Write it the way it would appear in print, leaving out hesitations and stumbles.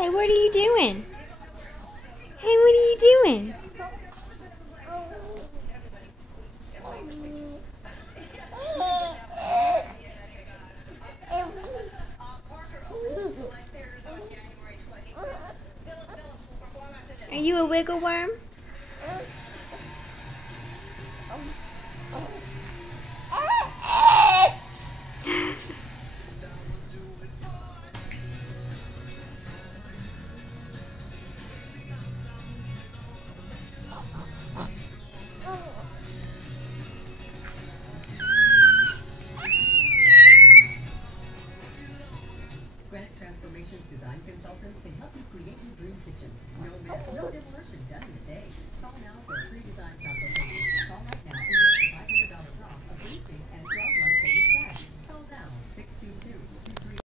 Hey, what are you doing? Hey, what are you doing? Are you a wiggle worm? Granite Transformations design consultants can help you create your dream kitchen. No mess, no demolition, done in a day. Call now for a free design consultation. Call right now and get $500 off a free sink and